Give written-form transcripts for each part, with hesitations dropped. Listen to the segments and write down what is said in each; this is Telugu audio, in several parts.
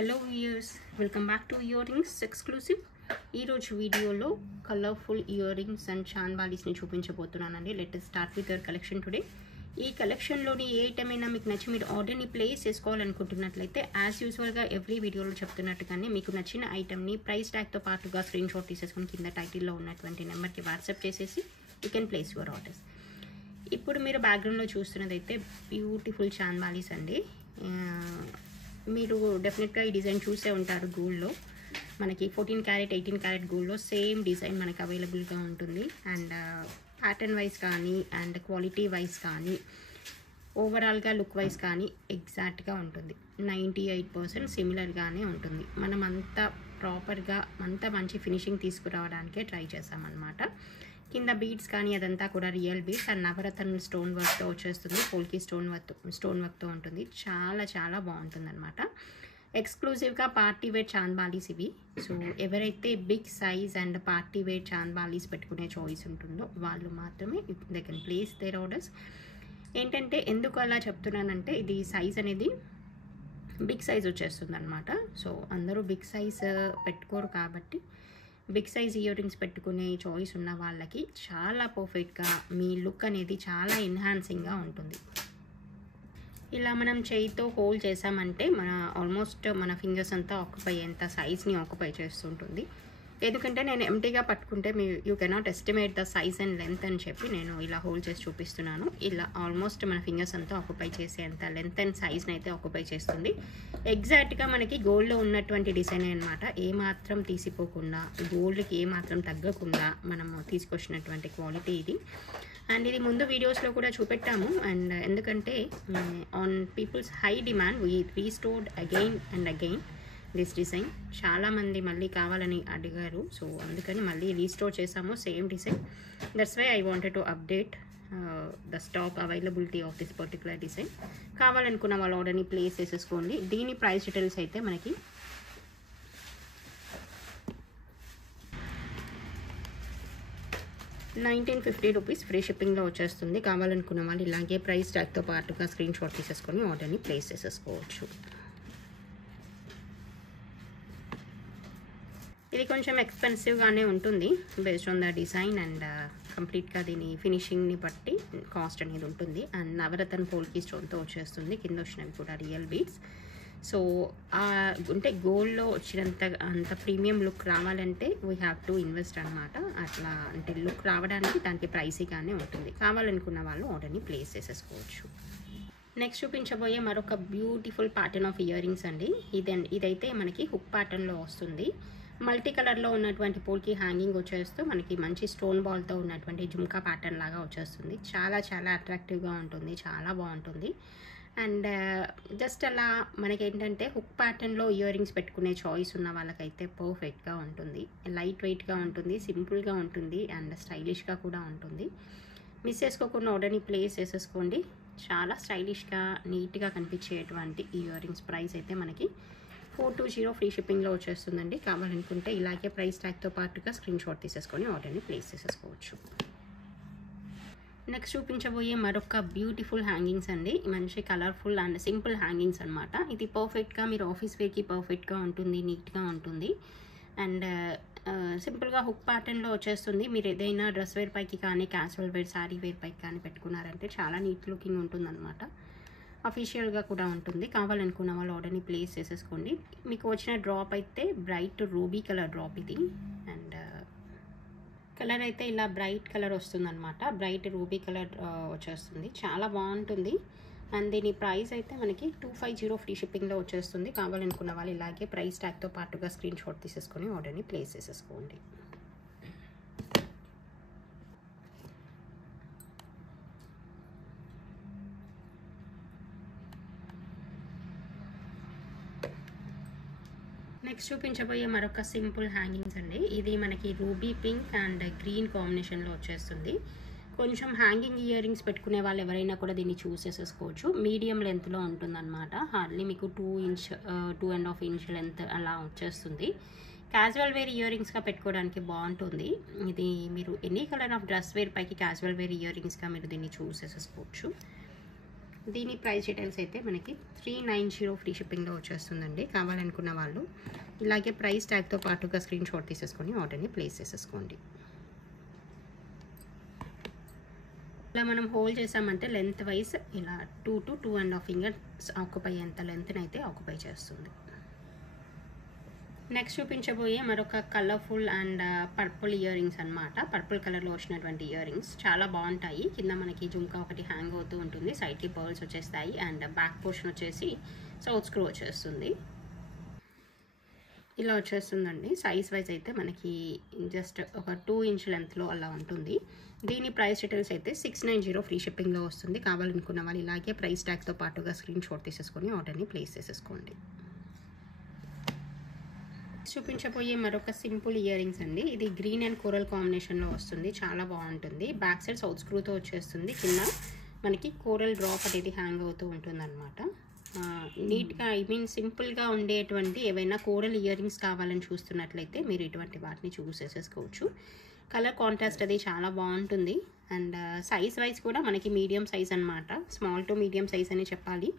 Hello viewers, welcome back to earrings exclusive. ఈరోజు వీడియోలో కలర్ఫుల్ ఇయర్ రింగ్స్ అండ్ చాన్బాలీస్ని చూపించబోతున్నానండి. Let us start with your collection today. ఈ కలెక్షన్లోని ఏ ఐటమ్ అయినా మీకు నచ్చి మీరు ఆర్డర్ని ప్లేస్ చేసుకోవాలనుకుంటున్నట్లయితే యాజ్ యూజువల్గా ఎవ్రీ వీడియోలో చెప్తున్నట్టుగానే మీకు నచ్చిన ఐటమ్ని ప్రైస్ ట్యాగ్తో పాటుగా స్క్రీన్ షాట్ తీసేసుకొని కింద టైటిల్లో ఉన్నటువంటి నెంబర్కి వాట్సాప్ చేసేసి you can place your orders. ఇప్పుడు మీరు బ్యాక్గ్రౌండ్లో చూస్తున్నదైతే బ్యూటిఫుల్ చాన్బాలీస్ అండి. మీరు డెఫినెట్గా ఈ డిజైన్ చూసే ఉంటారు. గోల్డ్లో మనకి 14 క్యారెట్ 18 క్యారెట్ గోల్డ్లో సేమ్ డిజైన్ మనకి అవైలబుల్గా ఉంటుంది. అండ్ ప్యాటర్న్ వైజ్ కానీ అండ్ క్వాలిటీ వైజ్ కానీ ఓవరాల్గా లుక్ వైజ్ కానీ ఎగ్జాక్ట్గా ఉంటుంది. 98% సిమిలర్గానే ఉంటుంది. మనం అంతా ప్రాపర్గా అంత మంచి ఫినిషింగ్ తీసుకురావడానికే ట్రై చేసామన్నమాట. కింద బీడ్స్ కానీ అదంతా కూడా రియల్ బీడ్స్ అండ్ నవరత్న స్టోన్ వర్క్తో వచ్చేస్తుంది. పోల్కి స్టోన్ వర్క్తో ఉంటుంది. చాలా చాలా బాగుంటుంది అనమాట. ఎక్స్క్లూజివ్గా పార్టీ వేర్ చాన్బాలీస్ ఇవి. సో ఎవరైతే big size and party wear chandbalis పెట్టుకునే చాయిస్ ఉంటుందో వాళ్ళు మాత్రమే they can place their orders. ఏంటంటే ఎందుకు అలా చెప్తున్నానంటే ఇది సైజ్ అనేది బిగ్ సైజ్ వచ్చేస్తుంది అనమాట. సో అందరూ బిగ్ సైజ్ పెట్టుకోరు కాబట్టి బిగ్ సైజ్ ఇయర్ రింగ్స్ పెట్టుకునే చాయిస్ ఉన్న వాళ్ళకి చాలా పర్ఫెక్ట్గా మీ లుక్ అనేది చాలా ఎన్హాన్సింగ్గా ఉంటుంది. ఇలా మనం చేయితో హోల్డ్ చేసామంటే ఆల్మోస్ట్ మన ఫింగర్స్ అంతా ఆక్యుపై అయ్యేంత సైజ్ని ఆక్యుపై చేస్తుంటుంది. ఎందుకంటే నేను ఎంటీగా పట్టుకుంటే you cannot estimate the size and length అని చెప్పి నేను ఇలా హోల్డ్ చేసి చూపిస్తున్నాను. ఇలా ఆల్మోస్ట్ మన ఫింగర్స్ అంతా ఆక్యుపై చేసేంత లెంత్ అండ్ సైజ్ని అయితే ఆక్యుపై చేస్తుంది. ఎగ్జాక్ట్గా మనకి గోల్డ్లో ఉన్నటువంటి డిజైన్ అనమాట. ఏమాత్రం తీసిపోకుండా గోల్డ్కి ఏమాత్రం తగ్గకుండా మనము తీసుకొచ్చినటువంటి క్వాలిటీ ఇది. అండ్ ఇది ముందు వీడియోస్లో కూడా చూపెట్టాము. అండ్ ఎందుకంటే on people's high demand we restored again and again this design. చాలామంది మళ్ళీ కావాలని అడిగారు. సో అందుకని మళ్ళీ రీస్టోర్ చేసాము same design. That's why I wanted to update the stock availability of this particular design. కావాలనుకున్న వాళ్ళ ఆర్డర్ని ప్లేస్ చేసేసుకోండి. దీని ప్రైస్ డీటెయిల్స్ అయితే మనకి ₹1950 ఫ్రీ షిప్పింగ్లో వచ్చేస్తుంది. కావాలనుకున్న వాళ్ళు ఇలాగే ప్రైస్ ట్యాగ్తో పాటుగా స్క్రీన్ షాట్ తీసేసుకొని ఆర్డర్ని ప్లేస్ చేసేసుకోవచ్చు. ఇది కొంచెం ఎక్స్పెన్సివ్గానే ఉంటుంది based on the design and కంప్లీట్గా దీని ఫినిషింగ్ని బట్టి కాస్ట్ అనేది ఉంటుంది. అండ్ నవరత్న పోల్కి స్టోన్తో వచ్చేస్తుంది. కింద వచ్చినవి కూడా రియల్ బీడ్స్. సో అంటే గోల్డ్లో అంత ప్రీమియం లుక్ రావాలంటే వీ హ్యావ్ టు ఇన్వెస్ట్ అనమాట. అట్లా అంటే లుక్ రావడానికి దానికి ప్రైసీగానే ఉంటుంది. కావాలనుకున్న వాళ్ళు ఆర్డర్ని ప్లేస్ చేసేసుకోవచ్చు. నెక్స్ట్ చూపించబోయే మరొక beautiful pattern of ear rings అండి. ఇదైతే మనకి హుక్ ప్యాటర్న్లో వస్తుంది. మల్టీ కలర్లో ఉన్నటువంటి పోల్కి హ్యాంగింగ్ వచ్చేస్తూ మనకి మంచి స్టోన్ బాల్తో ఉన్నటువంటి జుమ్కా ప్యాటర్న్ లాగా వచ్చేస్తుంది. చాలా చాలా అట్రాక్టివ్గా ఉంటుంది. చాలా బాగుంటుంది. అండ్ జస్ట్ అలా మనకి ఏంటంటే హుక్ ప్యాటర్న్లో ఇయర్ రింగ్స్ పెట్టుకునే చాయిస్ ఉన్న వాళ్ళకైతే పర్ఫెక్ట్గా ఉంటుంది. లైట్ వెయిట్గా ఉంటుంది, సింపుల్గా ఉంటుంది అండ్ స్టైలిష్గా కూడా ఉంటుంది. మిస్ చేసుకోకుండా ఆర్డర్ని ప్లేస్ చేసేసుకోండి. చాలా స్టైలిష్గా నీట్గా కనిపించేటువంటి ఇయర్ రింగ్స్ ప్రైస్ అయితే మనకి $420 ఫ్రీ షిప్పింగ్లో వచ్చేస్తుందండి. కావాలనుకుంటే ఇలాగే ప్రైస్ ట్యాగ్తో పాటుగా స్క్రీన్ షాట్ తీసేసుకొని ఆర్డర్ని ప్లేస్ చేసేసుకోవచ్చు. నెక్స్ట్ చూపించబోయే మరొక బ్యూటిఫుల్ హ్యాంగింగ్స్ అండి. మంచి కలర్ఫుల్ అండ్ సింపుల్ హ్యాంగింగ్స్ అనమాట. ఇది పర్ఫెక్ట్గా మీరు ఆఫీస్ వేర్కి పర్ఫెక్ట్గా ఉంటుంది, నీట్గా ఉంటుంది. అండ్ సింపుల్గా హుక్ ప్యాటర్న్లో వచ్చేస్తుంది. మీరు ఏదైనా డ్రెస్ వేర్ పైకి కానీ క్యాజువల్ వేర్ శారీ వేర్ పైకి కానీ పెట్టుకున్నారంటే చాలా నీట్ లుకింగ్ ఉంటుంది అనమాట. అఫీషియల్గా కూడా ఉంటుంది. కావాలనుకున్న వాళ్ళు ఆర్డర్ని ప్లేస్ చేసేసుకోండి. మీకు వచ్చిన డ్రాప్ అయితే బ్రైట్ రూబీ కలర్ డ్రాప్ ఇది. అండ్ కలర్ అయితే ఇలా బ్రైట్ కలర్ వస్తుందన్నమాట. బ్రైట్ రూబీ కలర్ వచ్చేస్తుంది. చాలా బాగుంటుంది. అండ్ దీని ప్రైస్ అయితే మనకి $250 ఫ్రీ షిప్పింగ్లో వచ్చేస్తుంది. కావాలనుకున్న వాళ్ళు ఇలాగే ప్రైస్ ట్యాగ్తో పాటుగా స్క్రీన్ షాట్ తీసేసుకొని ఆర్డర్ని ప్లేస్ చేసేసుకోండి. నెక్స్ట్ చూపించబోయే మరొక సింపుల్ హ్యాంగింగ్స్ అండి. ఇది మనకి రూబీ పింక్ అండ్ గ్రీన్ కాంబినేషన్లో వచ్చేస్తుంది. కొంచెం హ్యాంగింగ్ ఇయర్ రింగ్స్ పెట్టుకునే వాళ్ళు ఎవరైనా కూడా దీన్ని చూస్ చేసేసుకోవచ్చు. మీడియం లెంత్లో ఉంటుందన్నమాట. హార్డ్లీ మీకు 2.5 ఇంచ్ లెంత్ అలా వచ్చేస్తుంది. క్యాజువల్ వేర్ ఇయర్ రింగ్స్గా పెట్టుకోవడానికి బాగుంటుంది. ఇది మీరు any colour of dress wear పైకి క్యాజువల్ వేర్ ఇయర్ రింగ్స్గా మీరు దీన్ని చూస్ చేసేసుకోవచ్చు. దీని ప్రైస్ డీటెయిల్స్ అయితే మనకి 390 ఫ్రీ షిప్పింగ్లో వచ్చేస్తుందండి. కావాలనుకున్న వాళ్ళు ఇలాగే ప్రైస్ ట్యాగ్తో పాటుగా స్క్రీన్ షాట్ తీసేసుకొని ఆర్డర్ని ప్లేస్ చేసేసుకోండి. ఇలా మనం హోల్డ్ చేసామంటే లెంత్ వైజ్ ఇలా 2 to 2.5 ఫింగర్స్ ఆక్యుపై అంత లెంత్ని అయితే ఆక్యుపై చేస్తుంది. నెక్స్ట్ చూపించబోయే మరొక colourful and purple ear rings అనమాట. పర్పుల్ కలర్లో వచ్చినటువంటి ఇయర్ రింగ్స్ చాలా బాగుంటాయి. కింద మనకి జుంకా ఒకటి హ్యాంగ్ అవుతూ ఉంటుంది, సైడ్కి పర్ల్స్ వచ్చేస్తాయి అండ్ బ్యాక్ పోర్షన్ వచ్చేసి సౌత్ స్క్రూ వచ్చేస్తుంది. ఇలా వచ్చేస్తుందండి. సైజ్ వైజ్ అయితే మనకి జస్ట్ ఒక 2 ఇంచ్ లెంత్లో అలా ఉంటుంది. దీని ప్రైస్ డీటెయిల్స్ అయితే 690 ఫ్రీ షిప్పింగ్లో వస్తుంది. కావాలనుకున్న వాళ్ళు ఇలాగే ప్రైస్ ట్యాగ్తో పాటుగా స్క్రీన్ షాట్ తీసేసుకొని ఆర్డర్ని ప్లేస్ చేసేసుకోండి. చూపించబోయే మరొక సింపుల్ ఇయర్ రింగ్స్ అండి. ఇది గ్రీన్ అండ్ కోరల్ కాంబినేషన్లో వస్తుంది. చాలా బాగుంటుంది. బ్యాక్ సైడ్ సౌత్ స్క్రూతో వచ్చేస్తుంది. కింద మనకి కోరల్ డ్రాప్ అనేది హ్యాంగ్ అవుతూ ఉంటుంది అనమాట. నీట్గా సింపుల్గా ఉండేటువంటి ఏవైనా కోరల్ ఇయర్ రింగ్స్ కావాలని చూస్తున్నట్లయితే మీరు ఇటువంటి వాటిని చూస్ చేసేసుకోవచ్చు. కలర్ కాంట్రాస్ట్ అది చాలా బాగుంటుంది అండ్ సైజ్ వైజ్ కూడా మనకి మీడియం సైజ్ అనమాట. స్మాల్ టు మీడియం సైజ్ అని చెప్పాలి.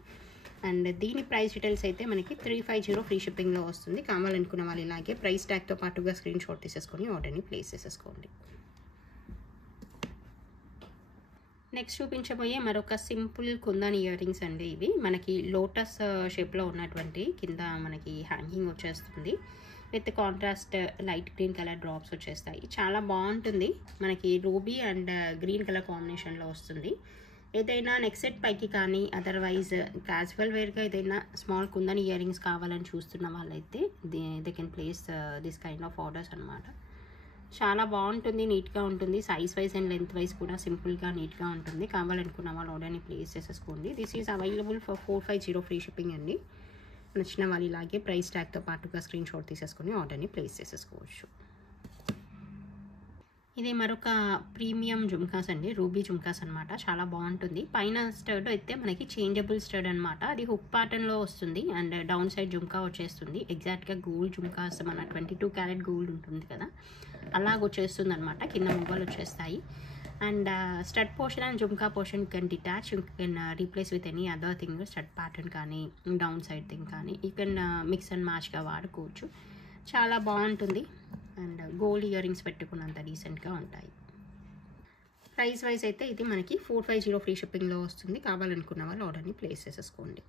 అండ్ దీని ప్రైస్ డీటెయిల్స్ అయితే మనకి 350 ఫ్రీ షిప్పింగ్లో వస్తుంది. కావాలనుకున్న వాళ్ళు ఇలాగే ప్రైస్ ట్యాగ్తో పాటుగా స్క్రీన్ షాట్ తీసేసుకొని ఆర్డర్ని ప్లేస్ చేసేసుకోండి. నెక్స్ట్ చూపించబోయే మరొక సింపుల్ కుందన్ ఇయర్ రింగ్స్ అండి. ఇవి మనకి లోటస్ షేప్లో ఉన్నటువంటి కింద మనకి హ్యాంగింగ్ వచ్చేస్తుంది. With contrast light green colour drops వచ్చేస్తాయి. చాలా బాగుంటుంది. మనకి రూబీ అండ్ గ్రీన్ కలర్ కాంబినేషన్లో వస్తుంది. ఏదైనా నెక్ సెట్ పైకి కానీ అదర్వైజ్ క్యాజువల్ వేర్గా ఏదైనా స్మాల్ కుందన్ ఇయర్ రింగ్స్ కావాలని చూస్తున్న వాళ్ళైతే they can place this kind of orders అనమాట. చాలా బాగుంటుంది, నీట్గా ఉంటుంది. Size wise and length wise కూడా సింపుల్గా నీట్గా ఉంటుంది. కావాలనుకున్న వాళ్ళు ఆర్డర్ని ప్లేస్ చేసేసుకోండి. This is available for 450 free shipping అండి. నచ్చిన వాళ్ళు ఇలాగే ప్రైస్ ట్యాగ్తో పాటుగా స్క్రీన్ షాట్ తీసేసుకొని ఆర్డర్ని ప్లేస్ చేసేసుకోవచ్చు. ఇది మరొక ప్రీమియం జుమ్కాస్ అండి. రూబీ జుమ్కాస్ అనమాట. చాలా బాగుంటుంది. పైన స్టర్డ్ అయితే మనకి చేంజబుల్ స్టర్డ్ అనమాట. అది హుక్ ప్యాటర్న్లో వస్తుంది అండ్ డౌన్ సైడ్ జుమ్కా వచ్చేస్తుంది. ఎగ్జాక్ట్గా గోల్డ్ జుమ్కాస్ మన 22 క్యారెట్ గోల్డ్ ఉంటుంది కదా, అలాగ వచ్చేస్తుంది అనమాట. కింద మువ్వలు వచ్చేస్తాయి and stud portion and jhumka portion you can detach, you can replace with any other thing. Stud pattern కానీ డౌన్ సైడ్ థింగ్ కానీ యూ కెన్ మిక్స్ అండ్ మ్యాచ్గా వాడుకోవచ్చు. చాలా బాగుంటుంది అండ్ గోల్డ్ ఇయర్ రింగ్స్ పెట్టుకున్నంత డీసెంట్గా ఉంటాయి. ప్రైస్ వైజ్ అయితే ఇది మనకి 450 ఫ్రీ షిప్పింగ్లో వస్తుంది. కావాలనుకున్న వాళ్ళు ఆర్డర్ని ప్లేస్ చేసేసుకోండి.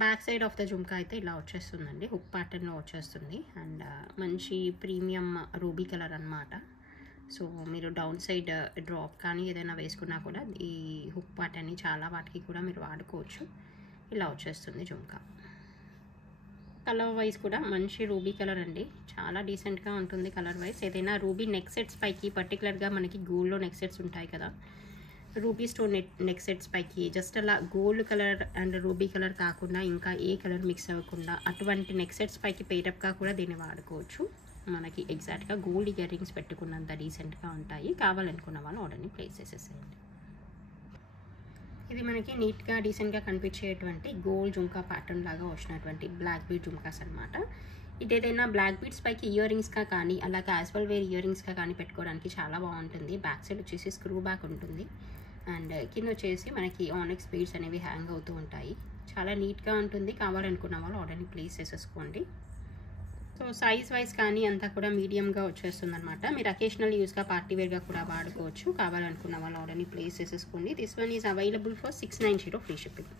Back side of the jhumka అయితే ఇలా వచ్చేస్తుందండి. హుక్ ప్యాటర్న్లో వచ్చేస్తుంది అండ్ మంచి ప్రీమియం రూబీ కలర్ అనమాట. సో మీరు డౌన్ సైడ్ డ్రాప్ కానీ ఏదైనా వేసుకున్నా కూడా ఈ హుక్ ప్యాటర్న్ని చాలా వాటికి కూడా మీరు వాడుకోవచ్చు. ఇలా వచ్చేస్తుంది జుమ్కా. కలర్ వైజ్ కూడా మంచి రూబీ కలర్ అండి. చాలా డీసెంట్గా ఉంటుంది కలర్ వైజ్. ఏదైనా రూబీ నెక్ సెట్స్ పైకి పర్టికులర్గా మనకి గోల్డ్లో నెక్ సెట్స్ ఉంటాయి కదా, రూబీ స్టోన్ నెక్ సెట్స్ పైకి జస్ట్ అలా gold colour and ruby colour కాకుండా ఇంకా ఏ కలర్ మిక్స్ అవ్వకుండా అటువంటి నెక్ సెట్స్ పైకి పేటప్గా కూడా దీన్ని వాడుకోవచ్చు. మనకి ఎగ్జాక్ట్గా గోల్డ్ ఇయర్ రింగ్స్ పెట్టుకున్నంత డీసెంట్గా ఉంటాయి. కావాలనుకున్న వాళ్ళు ఆర్డర్ని ప్లేస్ చేసేసేయండి. ఇది మనకి నీట్గా డీసెంట్గా కనిపించేటువంటి గోల్డ్ జుమ్కా ప్యాటర్న్ లాగా వచ్చినటువంటి బ్లాక్ బీడ్ జుమ్కాస్ అనమాట. ఇది ఏదైనా బ్లాక్ బీడ్స్ పైకి ఇయర్ రింగ్స్గా కానీ అలా క్యాజువల్ వేర్ ఇయర్ రింగ్స్గా కానీ పెట్టుకోవడానికి చాలా బాగుంటుంది. బ్యాక్ సైడ్ వచ్చేసి స్క్రూ బ్యాక్ ఉంటుంది అండ్ కింద వచ్చేసి మనకి ఆనిక్స్ బీడ్స్ అనేవి హ్యాంగ్ అవుతూ ఉంటాయి. చాలా నీట్గా ఉంటుంది. కావాలనుకున్న వాళ్ళు ఆర్డర్ని ప్లేస్ చేసేసుకోండి. సో సైజ్ వైజ్ కానీ అంతా కూడా మీడియంగా వచ్చేస్తుంది అనమాట. మీరు అకేషనల్ యూస్గా పార్టీ వేర్గా కూడా వాడుకోవచ్చు. కావాలనుకున్న వాళ్ళు ఆర్డర్ని ప్లేస్ చేసేసుకోండి. This one is available for 690 free shipping.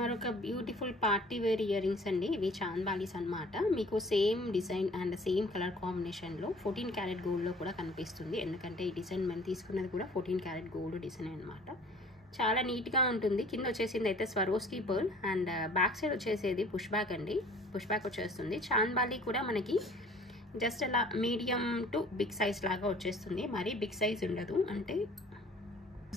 మరొక beautiful party wear earrings అండి. ఇవి చాంద్ బాలీస్ అనమాట. మీకు same design and same colour కాంబినేషన్లో 14 క్యారెట్ గోల్డ్లో కూడా కనిపిస్తుంది. ఎందుకంటే ఈ డిజైన్ మనం తీసుకున్నది కూడా 14 క్యారెట్ గోల్డ్ డిజైన్ అనమాట. చాలా నీట్గా ఉంటుంది. కింద వచ్చేసింది అయితే Swarovski pearl and back side వచ్చేసేది పుష్ బ్యాక్ అండి. పుష్ బ్యాక్ వచ్చేస్తుంది. చాంద్ బాలీ కూడా మనకి జస్ట్ అలా మీడియం టు బిగ్ సైజ్ లాగా వచ్చేస్తుంది. మరీ బిగ్ సైజ్ ఉండదు. అంటే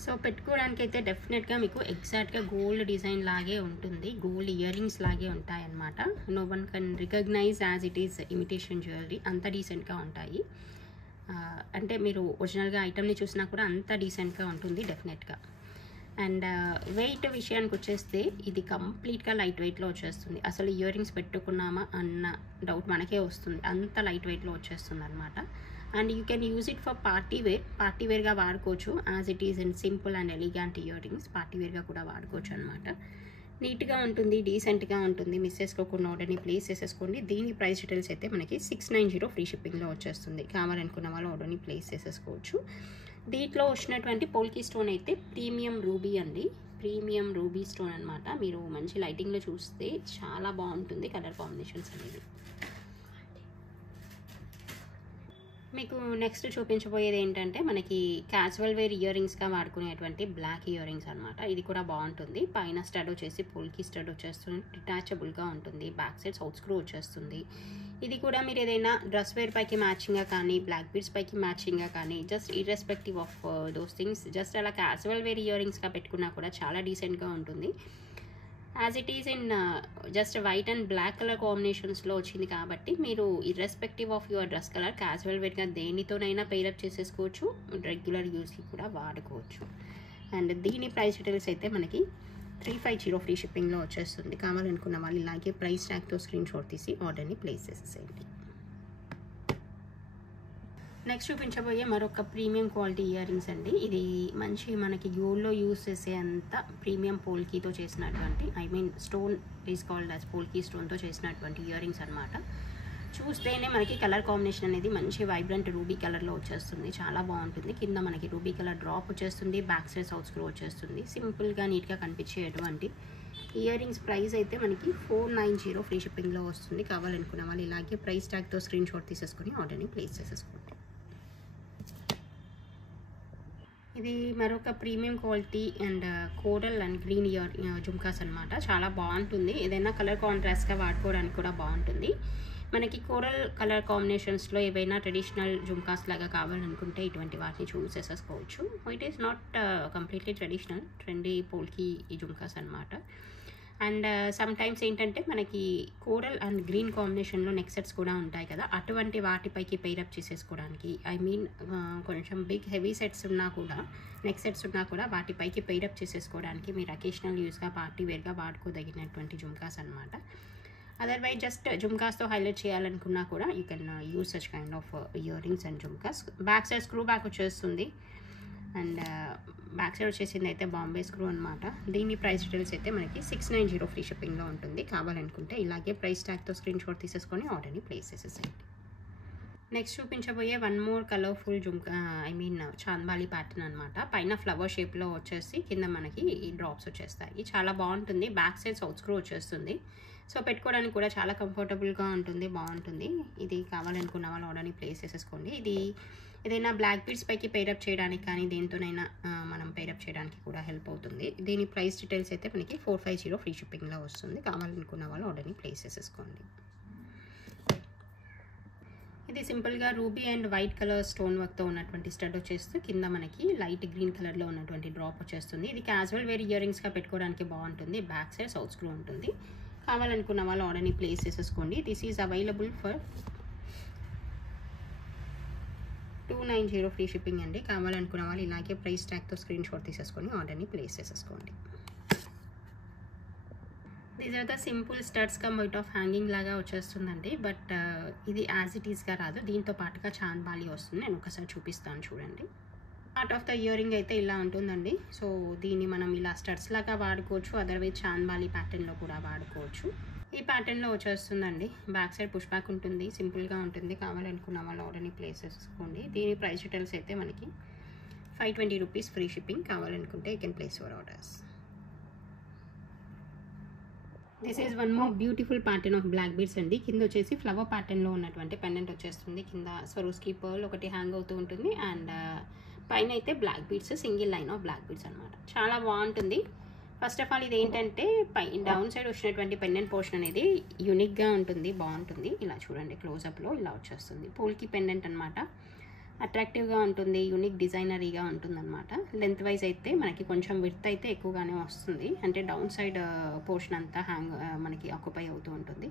సో పెట్టుకోవడానికి అయితే డెఫినెట్గా మీకు ఎగ్జాక్ట్గా గోల్డ్ డిజైన్ లాగే ఉంటుంది. గోల్డ్ ఇయర్ రింగ్స్ లాగే ఉంటాయన్నమాట. No one can recognize as it is imitation jewellery. అంత డీసెంట్గా ఉంటాయి. అంటే మీరు ఒరిజినల్గా ఐటమ్ని చూసినా కూడా అంత డీసెంట్గా ఉంటుంది డెఫినెట్గా. అండ్ వెయిట్ విషయానికి వచ్చేస్తే ఇది కంప్లీట్గా లైట్ వెయిట్లో వచ్చేస్తుంది. అసలు ఇయర్ రింగ్స్ పెట్టుకున్నామా అన్న డౌట్ మనకే వస్తుంది, అంత లైట్ వెయిట్లో వచ్చేస్తుంది అనమాట. And you can use it for party వేర్గా వాడుకోవచ్చు. As it is and simple and elegant earrings party వేర్గా కూడా వాడుకోవచ్చు అనమాట. నీట్గా ఉంటుంది, డీసెంట్గా ఉంటుంది. మిస్ చేసుకోకుండా ఆర్డర్ని ప్లేస్ చేసేసుకోండి. దీని ప్రైస్ డీటెయిల్స్ అయితే మనకి 690 ఫ్రీ షిప్పింగ్లో వచ్చేస్తుంది. కావాలనుకున్న వాళ్ళు ఆర్డర్ని ప్లేస్ చేసేసుకోవచ్చు. దీంట్లో వచ్చినటువంటి పోల్కీ స్టోన్ అయితే ప్రీమియం రూబీ అండి, ప్రీమియం రూబీ స్టోన్ అనమాట. మీరు మంచి లైటింగ్లో చూస్తే చాలా బాగుంటుంది కలర్ కాంబినేషన్స్ అనేది. మీకు నెక్స్ట్ చూపించబోయేది ఏంటంటే మనకి క్యాజువల్ వేర్ ఇయర్ రింగ్స్గా వాడుకునేటువంటి బ్లాక్ ఇయర్ రింగ్స్ అనమాట. ఇది కూడా బాగుంటుంది. పైన స్టడ్ వచ్చేసి పోల్కీ స్టడ్ వచ్చేస్తుంది, డిటాచబుల్గా ఉంటుంది. బ్యాక్ సైడ్ సౌత్ స్క్రూ వచ్చేస్తుంది. ఇది కూడా మీరు ఏదైనా డ్రెస్ వేర్ పైకి మ్యాచింగ్గా కానీ బ్లాక్ బీడ్స్ పైకి మ్యాచింగ్గా కానీ just irrespective of those things just అలా క్యాజువల్ వేర్ ఇయర్ రింగ్స్గా పెట్టుకున్నా కూడా చాలా డీసెంట్గా ఉంటుంది. As it is in just white and black colour కాంబినేషన్స్లో వచ్చింది కాబట్టి మీరు irrespective of your dress colour casual వేర్గా దేనితోనైనా పేరప్ చేసేసుకోవచ్చు, రెగ్యులర్ యూస్కి కూడా వాడుకోవచ్చు. అండ్ దీని ప్రైస్ డీటెయిల్స్ అయితే మనకి 350 ఫ్రీ షిప్పింగ్లో వచ్చేస్తుంది. కావాలనుకున్న వాళ్ళు ఇలాగే ప్రైస్ ట్యాగ్తో స్క్రీన్ షాట్ తీసి ఆర్డర్ని ప్లేస్ చేసేసేయండి. నెక్స్ట్ చూపించబోయే మరొక ప్రీమియం క్వాలిటీ ఇయర్ రింగ్స్ అండి. ఇది మంచి మనకి గోల్డ్లో యూస్ చేసే అంత ప్రీమియం పోల్కీతో చేసినటువంటి stone is called as polki స్టోన్తో చేసినటువంటి ఇయర్ రింగ్స్ అనమాట. చూస్తేనే మనకి కలర్ కాంబినేషన్ అనేది మంచి వైబ్రెంట్ రూబీ కలర్లో వచ్చేస్తుంది, చాలా బాగుంటుంది. కింద మనకి రూబీ కలర్ డ్రాప్ వచ్చేస్తుంది, బ్యాక్ సైడ్ సౌత్ స్క్రూ వచ్చేస్తుంది. సింపుల్గా నీట్గా కనిపించేటువంటి ఇయర్ రింగ్స్ ప్రైస్ అయితే మనకి 490 ఫ్రీ షిప్పింగ్లో వస్తుంది. కావాలనుకున్న వాళ్ళు ఇలాగే ప్రైస్ ట్యాగ్తో స్క్రీన్ షాట్ తీసేసుకొని ఆర్డర్ని ప్లేస్ చేసేసుకోండి. ఇది మరొక premium quality and coral and green year jhumkas అనమాట. చాలా బాగుంటుంది. ఏదైనా కలర్ కాంట్రాస్ట్గా వాడుకోవడానికి కూడా బాగుంటుంది. మనకి కోరల్ కలర్ కాంబినేషన్స్లో ఏవైనా ట్రెడిషనల్ జుమ్కాస్ లాగా కావాలనుకుంటే ఇటువంటి వాటిని చూస్ చేసేసుకోవచ్చు. It is not completely traditional, trendy polki ఈ జుమ్కాస్ అనమాట. అండ్ సమ్ టైమ్స్ ఏంటంటే మనకి కోరల్ అండ్ గ్రీన్ కాంబినేషన్లో నెక్ సెట్స్ కూడా ఉంటాయి కదా, అటువంటి వాటిపైకి పెయిరప్ చేసేసుకోవడానికి కొంచెం బిగ్ హెవీ సెట్స్ ఉన్నా కూడా నెక్ సెట్స్ ఉన్నా కూడా వాటిపైకి పెయిరప్ చేసేసుకోవడానికి మీరు అకేషనల్ యూస్గా పార్టీ వేర్గా వాడుకోదగినటువంటి జుమ్కాస్ అనమాట. అదర్వైజ్ జస్ట్ జుమ్కాస్తో హైలైట్ చేయాలనుకున్నా కూడా you can use such kind of ear rings and jhumkas. Back side screw back వచ్చేస్తుంది అండ్ బ్యాక్ సైడ్ వచ్చేసింది అయితే బాంబే స్క్రూ అనమాట. దీని ప్రైస్ డీటెయిల్స్ అయితే మనకి 690 ఫ్రీ షిప్పింగ్లో ఉంటుంది. కావాలనుకుంటే ఇలాగే ప్రైస్ ట్యాగ్తో స్క్రీన్ షాట్ తీసేసుకొని ఆర్డర్ని ప్లేస్ చేసేసేయండి. నెక్స్ట్ చూపించబోయే one more colourful jhumka chandbali pattern అనమాట. పైన ఫ్లవర్ షేప్లో వచ్చేసి కింద మనకి ఈ డ్రాప్స్ వచ్చేస్తాయి. చాలా బాగుంటుంది. బ్యాక్ సైడ్ సౌత్ స్క్రూ వచ్చేస్తుంది. సో పెట్టుకోవడానికి కూడా చాలా కంఫర్టబుల్గా ఉంటుంది, బాగుంటుంది. ఇది కావాలనుకున్న వాళ్ళు ఆర్డర్ని ప్లేస్ చేసేసుకోండి. ఇది ఏదైనా బ్లాక్ బీడ్స్ పైకి పేరప్ చేయడానికి కానీ దేంతోనైనా మనం పేరప్ చేయడానికి కూడా హెల్ప్ అవుతుంది. దీని ప్రైస్ డీటెయిల్స్ అయితే మనకి 450 ఫ్రీ షిప్పింగ్లో వస్తుంది. కావాలనుకున్న వాళ్ళు ఆర్డర్ని ప్లేస్ చేసేసుకోండి. ఇది సింపుల్గా ruby and white colour stone వర్క్తో ఉన్నటువంటి స్టడ్ వచ్చేస్తూ కింద మనకి లైట్ గ్రీన్ కలర్లో ఉన్నటువంటి డ్రాప్ వచ్చేస్తుంది. ఇది క్యాజువల్ వేర్ ఇయర్ రింగ్స్గా పెట్టుకోవడానికి బాగుంటుంది. బ్యాక్ సైడ్ సౌత్ స్క్రూ ఉంటుంది. కావాలనుకున్న వాళ్ళు ఆర్డర్ని ప్లేస్ చేసేసుకోండి. This is available for 290 free shipping అండి. కావాలనుకున్న వాళ్ళు ఇలాగే ప్రైస్ ట్యాగ్తో స్క్రీన్ షాట్ తీసేసుకొని ఆర్డర్ని ప్లేస్ చేసేసుకోండి. These are the simple studs come out of hanging లాగా వచ్చేస్తుందండి. బట్ ఇది యాజ్ ఇట్ ఈస్గా రాదు, దీంతో పాటుగా చాంద్బాలి వస్తుంది. నేను ఒకసారి చూపిస్తాను చూడండి. Part of the ear ring అయితే ఇలా ఉంటుందండి. సో దీన్ని మనం ఇలా స్టడ్స్ లాగా వాడుకోవచ్చు, అదర్వైజ్ చాంద్బాలి ప్యాటర్న్లో కూడా వాడుకోవచ్చు. ఈ ప్యాటర్న్లో వచ్చేస్తుందండి. బ్యాక్ సైడ్ పుష్ బ్యాక్ ఉంటుంది, సింపుల్గా ఉంటుంది. కావాలనుకున్న వాళ్ళు ఆర్డర్ని ప్లేస్ చేసుకోండి. దీని ప్రైస్ డీటెయిల్స్ అయితే మనకి 520 రూపీస్ ఫ్రీ షిప్పింగ్. కావాలనుకుంటే you can place your orders. This is one more beautiful pattern of black beads అండి. కింద వచ్చేసి ఫ్లవర్ ప్యాటర్న్లో ఉన్నటువంటి పెండెంట్ వచ్చేస్తుంది. కింద స్వరోస్కి పర్ల్ ఒకటి హ్యాంగ్ అవుతూ ఉంటుంది అండ్ పైన అయితే black beads, single line of black beads అనమాట. చాలా బాగుంటుంది. ఫస్ట్ ఆఫ్ ఆల్ ఇది ఏంటంటే డౌన్ సైడ్ వచ్చినటువంటి పెండెంట్ పోర్షన్ అనేది యూనిక్గా ఉంటుంది, బాగుంటుంది. ఇలా చూడండి క్లోజప్లో ఇలా వచ్చేస్తుంది. పోల్కి పెండెంట్ అనమాట. అట్రాక్టివ్గా ఉంటుంది, యూనిక్ డిజైనరీగా ఉంటుంది అనమాట. లెంత్ వైజ్ అయితే మనకి కొంచెం విడ్త్ అయితే ఎక్కువగానే వస్తుంది, అంటే డౌన్ సైడ్ పోర్షన్ అంతా మనకి ఆక్యుపై అవుతూ ఉంటుంది.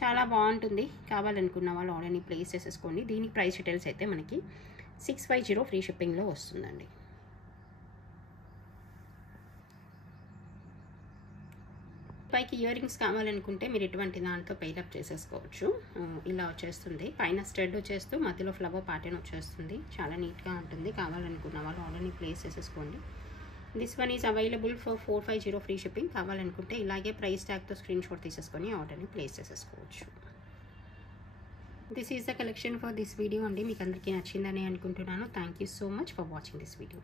చాలా బాగుంటుంది. కావాలనుకున్న వాళ్ళు ఆర్డర్ని ప్లేస్ చేసేసుకోండి. దీని ప్రైస్ డీటెయిల్స్ అయితే మనకి 650 ఫ్రీ షిప్పింగ్లో వస్తుందండి. పైకి ఇయర్ రింగ్స్ కావాలనుకుంటే మీరు ఎటువంటి దాంతో పెయిరప్ చేసేసుకోవచ్చు. ఇలా వచ్చేస్తుంది, పైన స్టడ్ వచ్చేస్తూ మధ్యలో ఫ్లవర్ ప్యాటర్న్ వచ్చేస్తుంది. చాలా నీట్గా ఉంటుంది. కావాలనుకున్న వాళ్ళు ఆర్డర్ని ప్లేస్ చేసేసుకోండి. This one is available for 450 free shipping. కావాలనుకుంటే ఇలాగే ప్రైస్ ట్యాగ్తో స్క్రీన్ షాట్ తీసేసుకొని ఆర్డర్ని ప్లేస్ చేసేసుకోవచ్చు. This is the collection for this video అండి. మీకు అందరికీ నచ్చిందని అనుకుంటున్నాను. Thank you so much for watching this video.